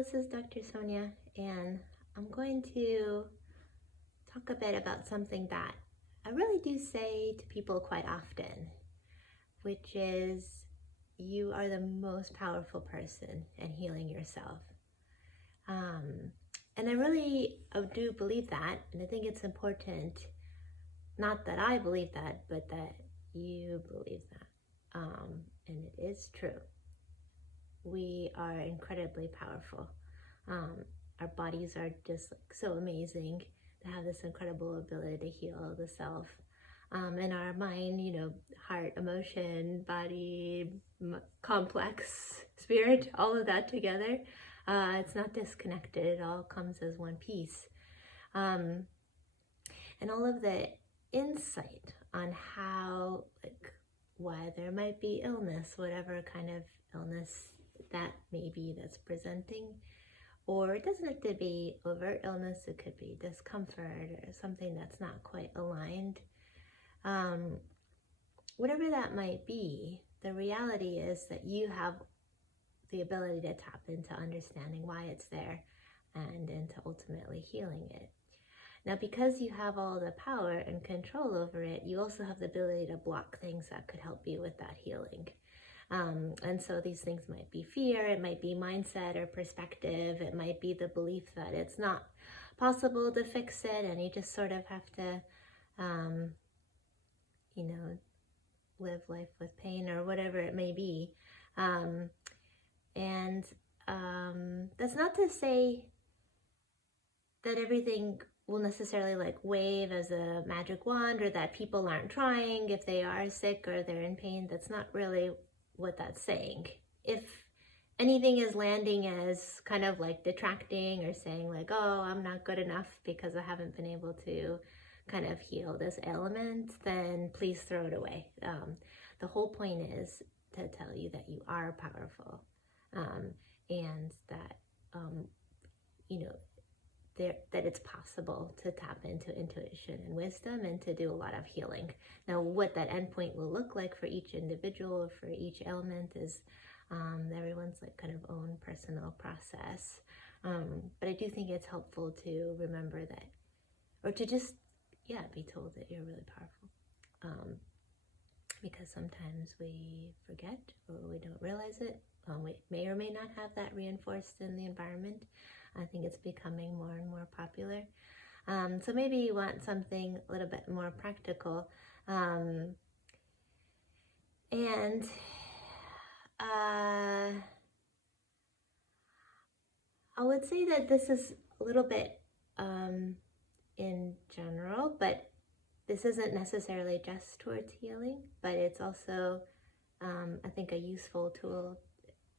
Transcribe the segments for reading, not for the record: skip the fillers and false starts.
this is Dr. Sonya, and I'm going to talk a bit about something that I really do say to people quite often, which is you are the most powerful person in healing yourself. And I do believe that, and I think it's important, not that I believe that, but that you believe that. And it is true. We are incredibly powerful. Um, our bodies are just like so amazing to have this incredible ability to heal the self. And our mind, heart, emotion, body, complex, spirit, all of that together. It's not disconnected. It all comes as one piece. And all of the insight on how, why there might be illness, whatever kind of illness that may be that's presenting, or it doesn't have to be overt illness, it could be discomfort or something that's not quite aligned. Whatever that might be, the reality is that you have the ability to tap into understanding why it's there and into ultimately healing it. Now, because you have all the power and control over it, you also have the ability to block things that could help you with that healing. And so these things might be fear, it might be mindset or perspective, it might be the belief that it's not possible to fix it and you just sort of have to, live life with pain or whatever it may be. That's not to say that everything will necessarily wave as a magic wand, or that people aren't trying if they are sick or they're in pain. That's not really what that's saying. If anything is landing as kind of detracting or saying oh, I'm not good enough because I haven't been able to kind of heal this ailment, then please throw it away. The whole point is to tell you that you are powerful, and that that it's possible to tap into intuition and wisdom and to do a lot of healing. Now, what that endpoint will look like for each individual or for each element is everyone's kind of own personal process. But I do think it's helpful to remember that, or to just, be told that you're really powerful. Because sometimes we forget or we don't realize it. We may or may not have that reinforced in the environment. I think it's becoming more and more popular. So maybe you want something a little bit more practical. I would say that this is a little bit in general, but this isn't necessarily just towards healing, but it's also, I think, a useful tool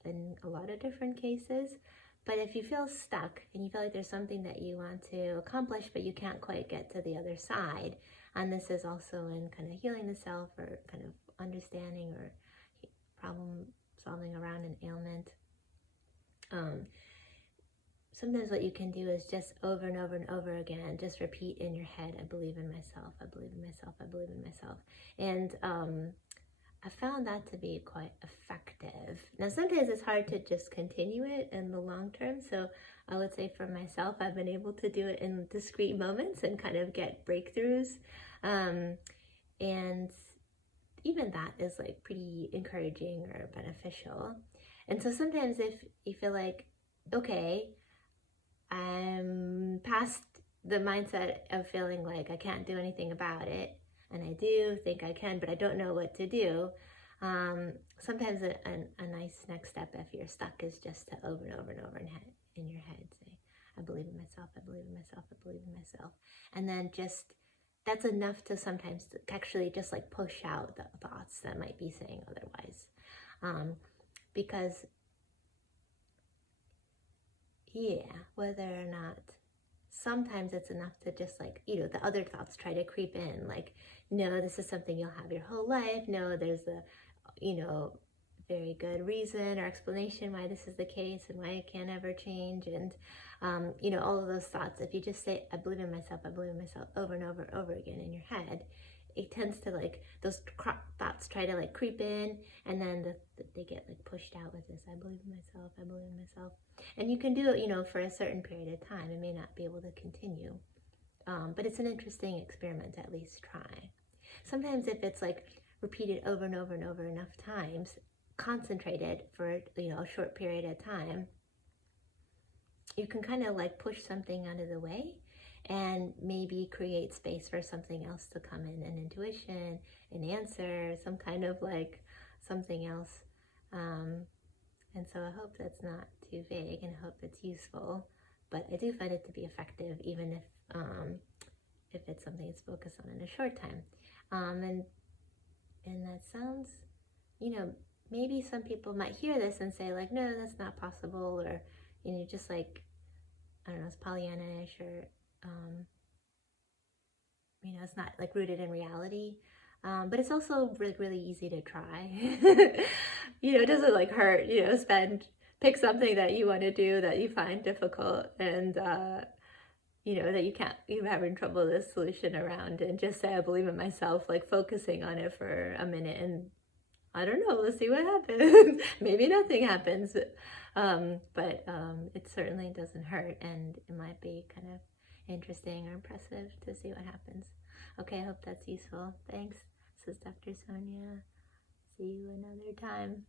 in a lot of different cases. But if you feel stuck and you feel like there's something that you want to accomplish, but you can't quite get to the other side, and this is also in kind of healing the self or kind of understanding or problem solving around an ailment, sometimes what you can do is just over and over and over again, just repeat in your head, I believe in myself, I believe in myself, I believe in myself. And I found that to be quite effective. Now, sometimes it's hard to just continue it in the long term. So I would say for myself, I've been able to do it in discrete moments and kind of get breakthroughs. And even that is pretty encouraging or beneficial. And so sometimes if you feel okay, I'm past the mindset of feeling like I can't do anything about it, and I do think I can, but I don't know what to do. Sometimes a nice next step if you're stuck is just to over and over and over in your head say, I believe in myself, I believe in myself, I believe in myself. And then that's enough to sometimes actually just push out the thoughts that might be saying otherwise. Because whether or not, sometimes it's enough to just the other thoughts try to creep in, no, this is something you'll have your whole life. No, there's a, very good reason or explanation why this is the case and why it can't ever change. And, all of those thoughts, if you just say, I believe in myself, I believe in myself over and over and over again in your head, it tends to like, those thoughts try to like creep in, and then they get like pushed out with this, I believe in myself, I believe in myself. And you can do it, you know, for a certain period of time. It may not be able to continue. But it's an interesting experiment to at least try. Sometimes if it's like repeated over and over and over enough times, concentrated for, you know, a short period of time, you can kind of like push something out of the way and maybe create space for something else to come in, an intuition, an answer, some kind of like something else. And so I hope that's not too vague, and I hope it's useful. But I do find it to be effective, even if it's something that's focused on in a short time. And that sounds, you know, maybe some people might hear this and say like, no, that's not possible, or, you know, just like, I don't know, it's Pollyanna-ish, or, you know, it's not like rooted in reality. But it's also really, really easy to try. You know, it doesn't like hurt, you know, pick something that you want to do that you find difficult, and, you know, that you're having trouble with a solution around, and just say, I believe in myself, like focusing on it for a minute, and I don't know, let's see what happens. Maybe nothing happens, but it certainly doesn't hurt, and it might be kind of interesting or impressive to see what happens. Okay, I hope that's useful. Thanks. This is Dr. Sonia. See you another time.